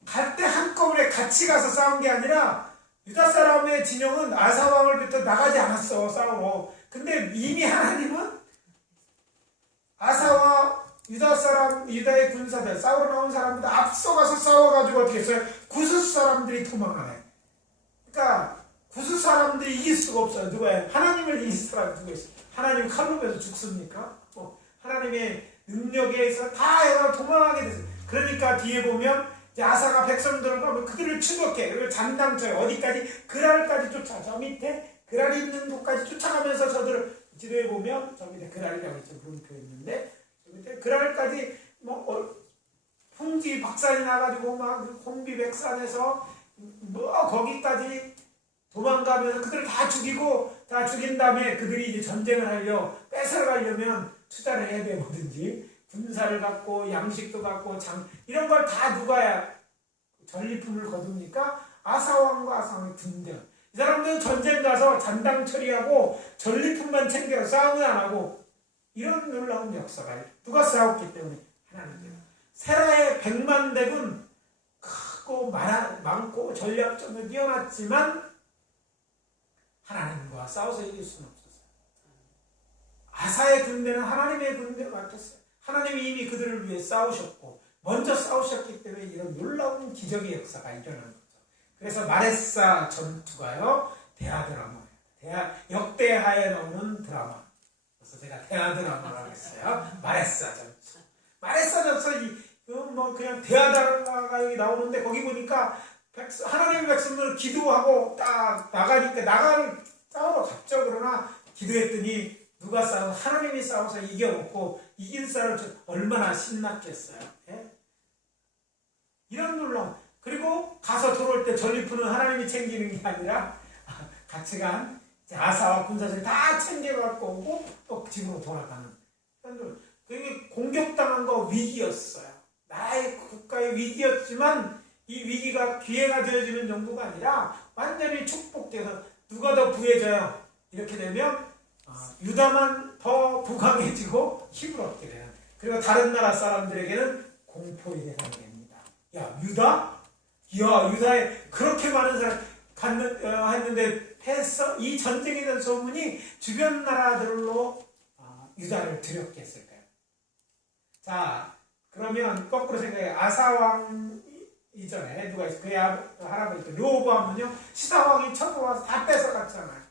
갈 때 한꺼번에 같이 가서 싸운 게 아니라 유다 사람의 진영은 아사 왕을부터 나가지 않았어 싸우러. 근데 이미 하나님은 아사와 유다 사람 유다의 군사들 싸우러 나온 사람들 앞서가서 싸워가지고 어떻게 했어요? 구스 사람들이 도망가네. 그러니까 구스 사람들이 이길 수가 없어요. 누가요? 하나님을 이길 사람이 누가 있어요? 하나님 칼로 베서 죽습니까? 하나님의 능력에 의해서 다 도망하게 됐어요. 그러니까 뒤에 보면 이제 아사가 백성들을 가면 그들을 추격해. 그리고 장당처에 어디까지? 그랄까지 쫓아. 저 밑에 그랄이 있는 곳까지 쫓아가면서 저들을 지도에 보면 저 밑에 그랄이라고 있죠. 그런 표현 있는데 저 밑에 그랄까지 풍지 박산이 나가지고 막 혼비백산에서 뭐 거기까지 도망가면서 그들을 다 죽이고 다 죽인 다음에 그들이 이제 전쟁을 하려 뺏어가려면 투자를 해야 되거든지 군사를 갖고 양식도 갖고 이런 걸 다 누가야 전리품을 거둡니까? 아사왕과 아사왕의 군대. 이 사람들은 전쟁 가서 잔당 처리하고 전리품만 챙겨 싸움은 안 하고 이런 놀라운 역사가 누가 싸웠기 때문에 하나님께서 세라의 100만 대군 크고 많고 전략적으로 뛰어났지만 하나님과 싸워서 이길 수는 없었어요. 아사의 군대는 하나님의 군대로 맡겼어요. 하나님이 이미 그들을 위해 싸우셨고 먼저 싸우셨기 때문에 이런 놀라운 기적의 역사가 일어난 거죠. 그래서 마레사 전투가요 대하드라마예요. 역대하에 나오는 드라마. 그래서 제가 대하드라마라고 했어요. 마레사 전투. 마레사 전투 뭐 그냥 대하드라마가 여기 나오는데 거기 보니까 하나님의 백성들은 기도하고 딱 나가는 싸우러 갔죠. 그러나 기도했더니 누가 싸워? 하나님이 싸워서 이겨놓고 이긴 사람 얼마나 신났겠어요. 예? 이런 놀라움. 그리고 가서 들어올 때 전리품은 하나님이 챙기는 게 아니라 같이 간 아사와 군사들 다 챙겨갖고 오고 또 집으로 돌아가는. 그게 공격당한 거 위기였어요. 나라의 국가의 위기였지만 이 위기가 기회가 되어지는 정도가 아니라 완전히 축복돼서 누가 더 부해져요. 이렇게 되면 유다만 더 부강해지고 힘을 얻게 되는. 그리고 다른 나라 사람들에게는 공포의 대상이 됩니다. 야 유다? 야 유다에 그렇게 많은 사람 했는데 했어? 이 전쟁에 대한 소문이 주변 나라들로 유다를 들였겠을까요? 자 그러면 거꾸로 생각해. 아사왕 이전에 누가 있어? 그의 할아버지 르호보암은요 시사왕이 쳐들어와서 다 뺏어갔잖아요.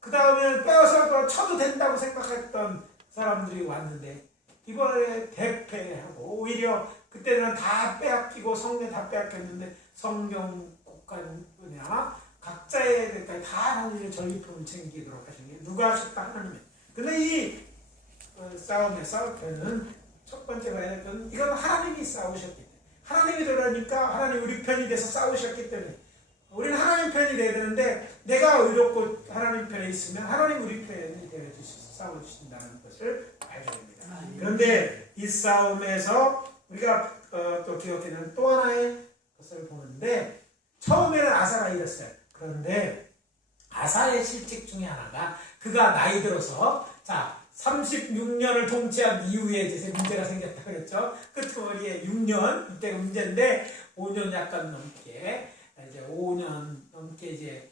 그 다음에는 빼어서 쳐도 된다고 생각했던 사람들이 왔는데 이번에 대패하고 오히려 그때는 다 빼앗기고 성경 다 빼앗겼는데 성경 국가냐 각자의 데까지 다 하나님의 전리품을 챙기도록 하신 게 누가 하셨다 하나님의. 근데 이 싸움의 싸움편은 첫 번째 봐야 될 건 이건 하나님이 싸우셨기 때문에 하나님이 들어가니까 하나님 우리 편이 돼서 싸우셨기 때문에 우리는 하나님 편이 돼야 되는데 내가 의롭고 하나님 편에 있으면 하나님 우리 편이 되어 주셔서 싸워주신다는 것을 알게 됩니다. 그런데 이 싸움에서 우리가 또 기억해야 되는 또 하나의 것을 보는데 처음에는 아사가 이겼어요. 그런데 아사의 실책 중에 하나가 그가 나이 들어서 자 36년을 통치한 이후에 이제 문제가 생겼다 그랬죠. 끄트머리에 6년 이때가 문제인데 5년 약간 넘게 이제 5년 넘게 이제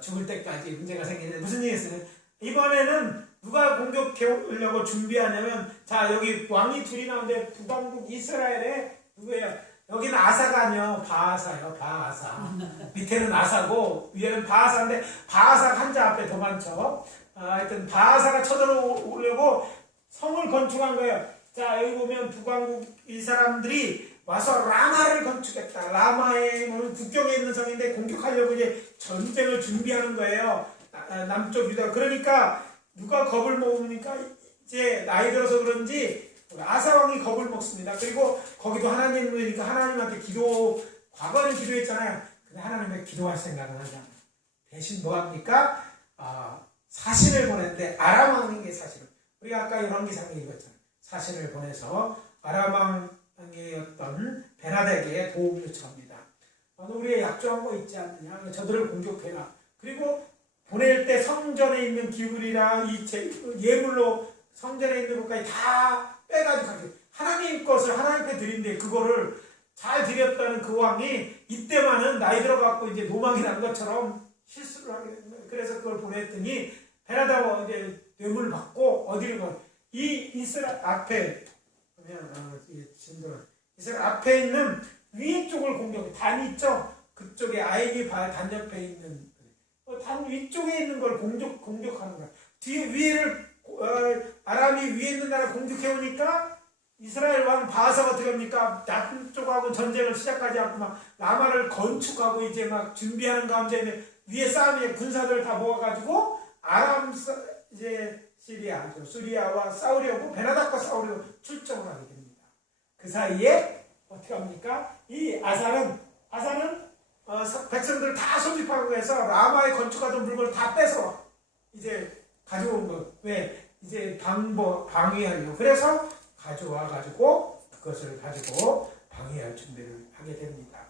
죽을 때까지 문제가 생기는데 무슨 일이 있어요? 이번에는 누가 공격해 오려고 준비하냐면 자 여기 왕이 둘이 나오는데 북왕국 이스라엘에 누구예요? 여기는 아사가 아니요 바아사요. 바아사 밑에는 아사고 위에는 바아사인데 바아사가 한자 앞에 더 많죠. 하여튼 바아사가 쳐들어오려고 성을 건축한 거예요. 자 여기 보면 북왕국 이 사람들이 와서 라마를 건축했다. 라마의 국경에 있는 성인데 공격하려고 이제 전쟁을 준비하는 거예요. 남쪽 유다. 그러니까 누가 겁을 먹으니까 이제 나이 들어서 그런지 아사 왕이 겁을 먹습니다. 그리고 거기도 하나님이니까 하나님한테 과거는 기도했잖아요. 근데 하나님의 기도할 생각은 하지 않아요. 대신 뭐 합니까? 사신을 보냈는데 아람 왕에게 사신을. 우리가 아까 열왕기상에 읽었잖아요. 사신을 보내서 아람 왕이었던 베나덱에게 도움을 요청합니다. 우리의 약조한 거 있지 않느냐? 저들을 공격해라. 그리고 보낼 때 성전에 있는 기울이랑 이 예물로 성전에 있는 것까지 다 빼가지고 가게. 하나님 것을 하나님께 드린데 그거를 잘 드렸다는 그 왕이 이때만은 나이 들어갖고 이제 노망이 난 것처럼 실수를 하게 된 거예요. 그래서 그걸 보냈더니 베나다가 이제 뇌물을 받고 어디를 가? 이 이스라엘 앞에 보면 이스라엘 앞에 있는 위에 쪽을 공격해. 단 있죠? 그쪽에 아이기 단 옆에 있는 단 위쪽에 있는 걸 공격하는 거야. 뒤에 위에를 아람이 위에 있는 나라 공격해 오니까 이스라엘 왕 바아사가 어떻게 합니까? 남쪽하고 전쟁을 시작하지 않고 막 라마를 건축하고 이제 막 준비하는 가운데 위에 싸움에 군사들 다 모아가지고 아람 이제 수리아와 싸우려고 베나닥과 싸우려고 출정을 하게 됩니다. 그 사이에 어떻게 합니까? 이 아사는 백성들 다 소집하고 해서 라마에 건축하던 물건을 다 뺏어 이제 가져온 거. 왜? 이제 방위하려고. 그래서 가져와가지고 그것을 가지고 방위할 준비를 하게 됩니다.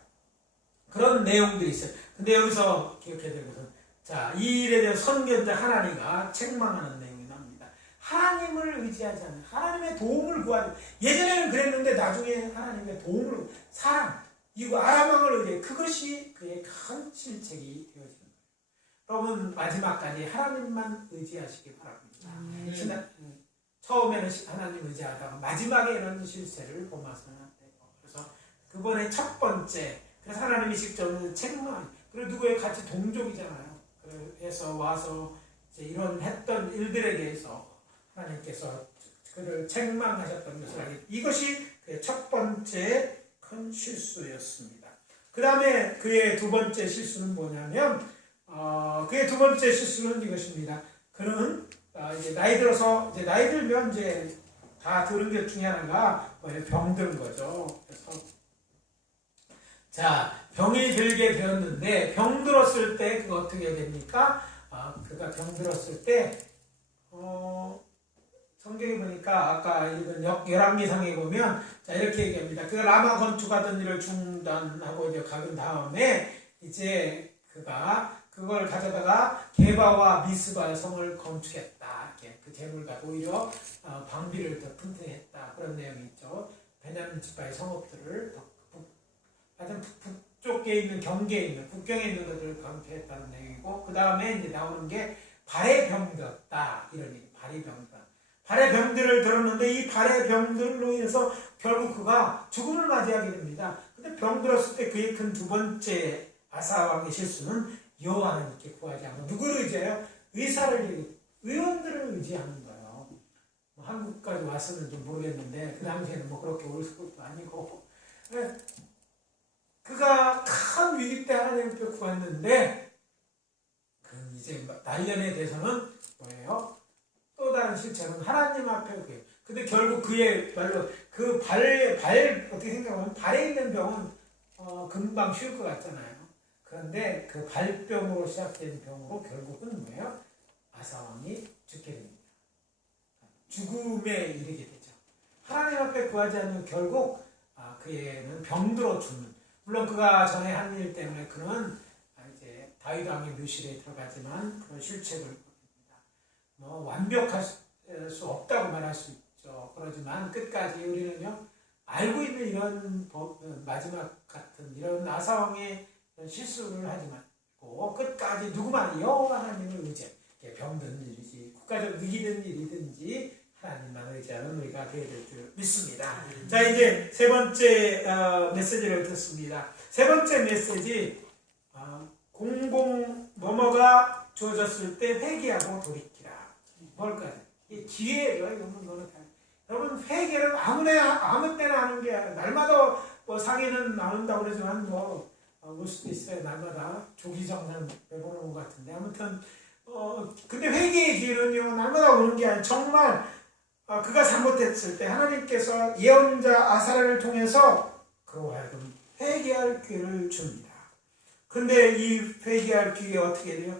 그런 내용들이 있어요. 근데 여기서 기억해야 될 것은 자, 이 일에 대한 선견자 하나님과 책망하는 내용이 나옵니다. 하나님을 의지하지 않는 하나님의 도움을 구하는 예전에는 그랬는데 나중에 하나님의 도움을 사랑 이거 아람왕을 의지해 그것이 그의 큰 실책이 되어지는 거예요. 여러분 마지막까지 하나님만 의지하시기 바랍니다. 처음에는 하나님 의지하다가 마지막에 이런 실세를 범하서는 안 돼요. 그래서 그번에 첫 번째 그래서 하나님이 직접 책망 그리고 누구에 같이 동족이잖아요. 그래서 와서 이제 이런 했던 일들에 대해서 하나님께서 그를 책망하셨던 것을 알게 이것이 그의 첫 번째 큰 실수였습니다. 그 다음에 그의 두 번째 실수는 뭐냐면 그의 두 번째 실수는 이것입니다. 그는 이제 나이 들어서 이제 나이 들면 이제 다 들은 것 중에 하나가 병든 거죠. 그래서 자 병이 들게 되었는데 병 들었을 때 그거 어떻게 됩니까? 그가 병 들었을 때 성경에 보니까 아까 읽은 열왕기상에 보면 자 이렇게 얘기합니다. 그 라마 건축하던 일을 중단하고 이제 가은 다음에 이제 그가 그걸 가져다가 게바와 미스바 성을 건축했다. 이렇게 그 재물과 오히려 방비를 더 튼튼했다. 그런 내용이 있죠. 베냐민 지파의 성읍들을 하여튼 북쪽에 있는 경계에 있는 국경에 있는 것들을 강퇴했다는 내용이고 그 다음에 이제 나오는 게 발의 병들었다. 이런 얘기. 발의 병들. 발의 병들을 들었는데 이 발의 병들로 인해서 결국 그가 죽음을 맞이하게 됩니다. 근데 병들었을 때 그의 큰 두 번째 아사왕의 실수는 여호와 하나님께 구하지 않고 누구를 의지해요? 의사를 의원들을 의지하는 거예요. 한국까지 왔으면 좀 모르겠는데 그 당시에는 뭐 그렇게 올 것도 아니고 그가 큰 위기 때 하나님 앞에 구했는데 그 이제 말년에 대해서는 뭐예요? 또 다른 실체는 하나님 앞에 구해요. 근데 결국 그의 말로 그 어떻게 생각하면 발에 있는 병은 금방 쉬울 것 같잖아요. 그런데 그 발병으로 시작된 병으로 결국은 뭐예요? 아사왕이 죽게 됩니다. 죽음에 이르게 되죠. 하나님 앞에 구하지 않으면 결국 그에는 병들어 죽는. 물론 그가 전에 한 일 때문에 그는 이제 다윗 왕의 묘실에 들어가지만 그런 실책을 합니다. 뭐 완벽할 수 없다고 말할 수 있죠. 그러지만 끝까지 우리는요 알고 있는 이런 마지막 같은 이런 아사왕의 실수를 하지 말고 끝까지 누구만 여호와 하나님을 의지해. 병든 일이지 국가적 위기든 일이든지 하나님만 의지하는 우리가 되어야 될 줄 믿습니다. 자, 이제 세 번째 메시지를 듣습니다. 세 번째 메시지 공공 뭐뭐가 주어졌을 때 회개하고 돌이키라. 뭘까요? 이 기회예요. 여러분 회개를 아무 때나 하는 게 날마다 뭐 상해는 나온다고 그러지만 올 수도 있어요. 날마다 조기정산 해보는 것 같은데 아무튼 근데 회개의 기회는요 날마다 오는 게 아니라 정말 그가 잘못했을 때 하나님께서 예언자 아사랴를 통해서 그로 하여금 회개할 기회를 줍니다. 근데 이 회개할 기회 어떻게 돼요?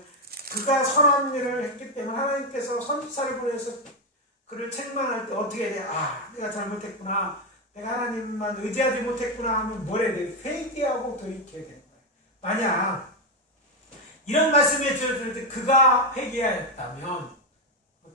그가 선한 일을 했기 때문에 하나님께서 선지자를 보내서 그를 책망할 때 어떻게 돼? 내가 잘못했구나. 내가 하나님만 의지하지 못했구나 하면 뭘 해야 돼? 회개하고 돌이켜야 되는 거예요. 만약 이런 말씀에 주어질 때 그가 회개하였다면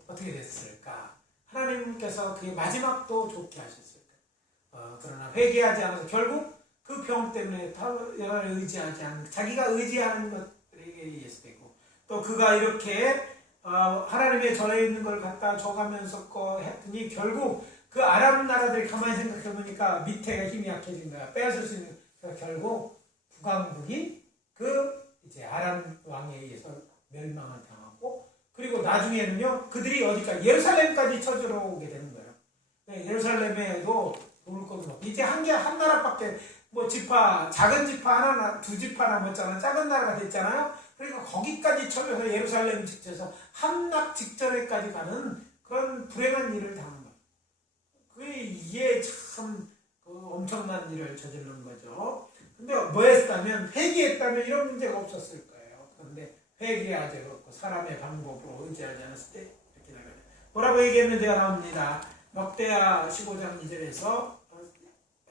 어떻게 됐을까? 하나님께서 그의 마지막도 좋게 하셨을까? 그러나 회개하지 않아서 결국 그 병 때문에 여호와를 의지하지 않는 자기가 의지하는 것들에게 의해서 되고 또 그가 이렇게 하나님의 전에 있는 걸 갖다 줘가면서 했더니 결국 그 아람 나라들이 가만히 생각해 보니까 밑에가 힘이 약해진 거야. 빼앗을 수 있는 결국 북왕국이 이제 아람 왕에 의해서 멸망을 당하고 그리고 나중에는요 그들이 어디까지 예루살렘까지 쳐들어오게 되는 거예요. 네, 예루살렘에도 놓을 것도 없고 이제 한 나라밖에 뭐 작은 지파 하나 두 지파 남았잖아요. 작은 나라가 됐잖아요. 그러니까 거기까지 쳐져서 예루살렘 직전에서 함락 직전에까지 가는 그런 불행한 일을 당한 거예요. 이게 참 엄청난 일을 저지른 거죠. 근데 뭐 했다면 회개했다면 이런 문제가 없었을 거예요. 그런데 회개하지 않고 사람의 방법으로 의지하지 않았을 때 이렇게 나가요. 뭐라고 얘기했는지가 나옵니다. 역대하 15장 2절에서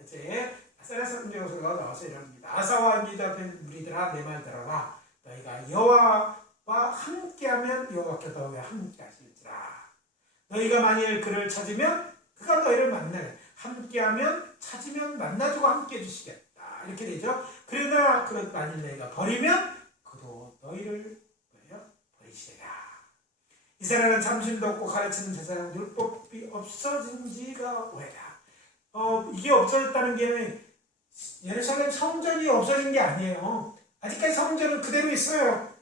이제 아사랴 선지자가 나와서 이럽니다. 아사와 유다 무리들아 내 말 들어라. 너희가 여호와와 함께하면 여호와께서 너희와 함께하실지라. 너희가 만일 그를 찾으면 그가 너희를 만나게 함께하면 찾으면 만나주고 함께 해주시겠다. 이렇게 되죠. 그러나 만일 너희가 버리면 그도 너희를 버리시리라. 이스라엘은 참신도 없고 가르치는 제사장 율법이 없어진 지가 오래다. 이게 없어졌다는 게 예루살렘 성전이 없어진 게 아니에요. 아직까지 성전은 그대로 있어요.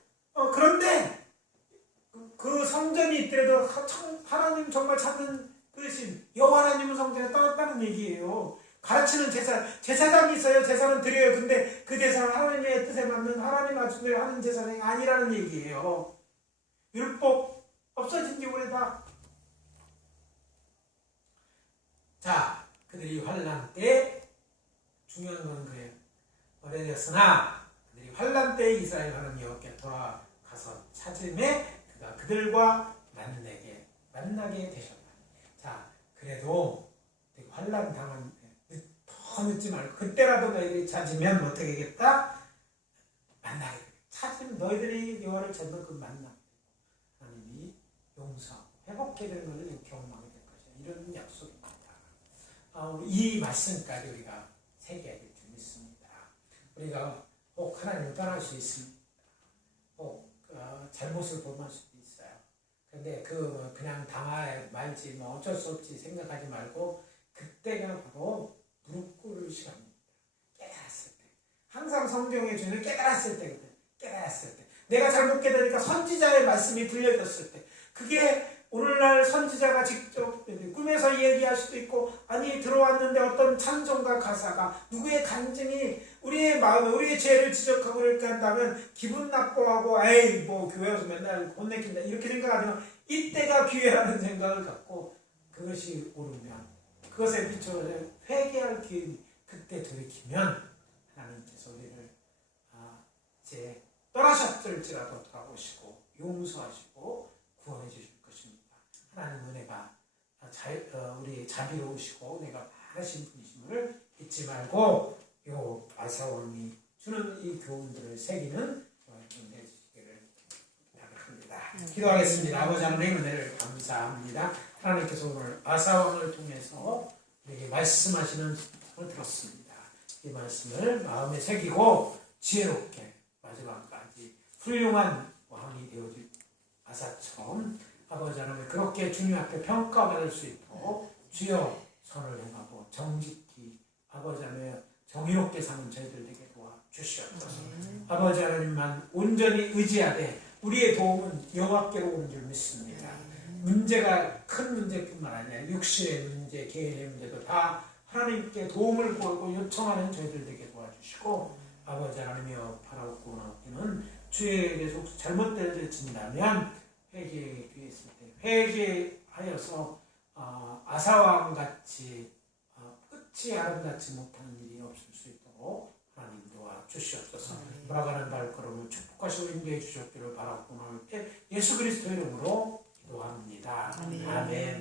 그런데 그 성전이 있더라도 하나님 정말 찾는 그릇인 여호와 하나님은 성전에 떠났다는 얘기예요. 가르치는 제사장이 있어요. 제사는 드려요. 근데 그 제사는 하나님의 뜻에 맞는 하나님 아주들이 하는 제사장이 아니라는 얘기예요. 율법 없어진 지 오래다. 자, 그들이 환난 때 중요한 건 그래요. 오래되었으나 그들이 환난 때 이스라엘 하나님 여호와께 돌아가서 찾음에 그가 그들과 만나게 되셨다. 자, 그래도 환난 당한 더 늦지 말고 그때라도 너희들이 찾으면 어떻게 하겠다? 만나게 되겠다. 찾으면 너희들이 여호와를 찾는 그 만남 하나님이 용서하고 회복해 되는 것을 경험하게 될 것이다. 이런 약속입니다. 이 말씀까지 우리가 새겨야 될 줄 믿습니다. 우리가 꼭 하나님을 떠날 수 있습니다. 꼭 잘못을 범할 수도 있어요. 근데 그냥 당할 말지 어쩔 수 없지 생각하지 말고 그때가 바로 무릎 꿇을 시간입니다. 깨달았을 때. 항상 성경의 주는 깨달았을 때거든. 깨달았을 때. 내가 잘못 깨달으니까 선지자의 말씀이 들려졌을 때. 그게 오늘날 선지자가 직접 꿈에서 얘기할 수도 있고, 아니 들어왔는데 어떤 찬송가 가사가 누구의 간증이 우리의 마음에 우리의 죄를 지적하고 그렇게 한다면 기분 나빠하고 에이 뭐 교회 와서 맨날 혼내킨다 이렇게 생각하면 이때가 기회라는 생각을 갖고 그것이 옳으면 그것에 비춰서 회개할 기회 그때 돌이키면 하나님께서 우리를 이제 떠나셨을지라도 돌아오시고 용서하시고 구원해 주실 것입니다. 하나님 은혜가 우리 자비로우시고 내가 많으신 분이심을 잊지 말고 요 아사왕이 주는 이 교훈들을 새기는 저희들 내주시기를 부탁합니다. 기도하겠습니다. 아버지 하나님 은혜를 감사합니다. 하나님께서 오늘 아사왕을 통해서 우리에게 말씀하시는 을 들었습니다. 이 말씀을 마음에 새기고 지혜롭게 마지막까지 훌륭한 왕이 되어줄 아사처럼 아버지 하나님 그렇게 주님 앞에 평가받을 수 있도록 주여 선을 행하고 정직히 아버지 하나님 정의롭게 사는 저희들 되게 도와주시옵소서. 아버지 하나님만 온전히 의지하되 우리의 도움은 여호와께로 오는 줄 믿습니다. 문제가 큰 문제뿐만 아니라 육신의 문제, 개인의 문제도 다 하나님께 도움을 구하고 요청하는 저희들 되게 도와주시고 아버지 하나님이여 바라옵고 나옵기는 주에게서 잘못되어진다면 회개의 기회 있을 때 회개하여서 아사왕같이 끝이 아름답지 못하는 일이 없을 수 있도록 하나님 도와주시옵소서. 돌아가는 발걸음을 축복하시고 인도해 주셨기를 바라옵고 나올 때 예수 그리스도 이름으로 기도합니다. 아멘.